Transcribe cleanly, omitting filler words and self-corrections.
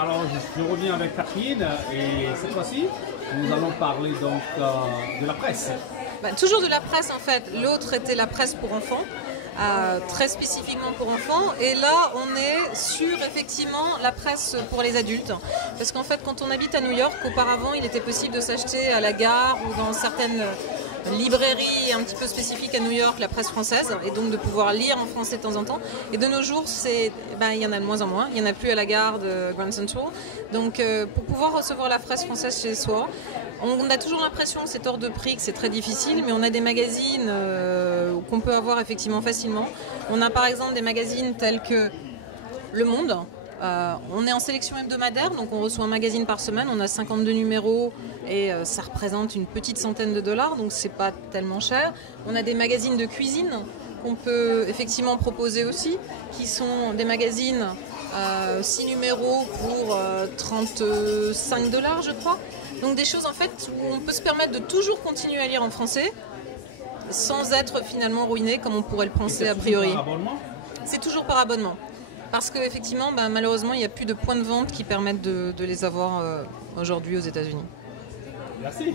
Alors je reviens avec Catherine et cette fois-ci, nous allons parler donc de la presse. Toujours de la presse en fait. L'autre était la presse pour enfants, très spécifiquement pour enfants. Et là, on est sur effectivement la presse pour les adultes. Parce qu'en fait, quand on habite à New York, auparavant, il était possible de s'acheter à la gare ou dans certaines librairies un petit peu spécifiques à New York, la presse française, et donc de pouvoir lire en français de temps en temps. Et de nos jours, il y en a de moins en moins. Il n'y en a plus à la gare de Grand Central. Donc, pour pouvoir recevoir la presse française chez soi, on a toujours l'impression que c'est hors de prix, que c'est très difficile, mais on a des magazines qu'on peut avoir effectivement facilement. On a par exemple des magazines tels que Le Monde. On est en sélection hebdomadaire, donc on reçoit un magazine par semaine. On a 52 numéros et ça représente une petite centaine de dollars, donc c'est pas tellement cher. On a des magazines de cuisine qu'on peut effectivement proposer aussi, qui sont des magazines 6 numéros pour 35 dollars, je crois. Donc des choses en fait où on peut se permettre de toujours continuer à lire en français sans être finalement ruiné comme on pourrait le penser a priori. C'est toujours par abonnement. Parce qu'effectivement, malheureusement, il n'y a plus de points de vente qui permettent de les avoir aujourd'hui aux États-Unis. Merci.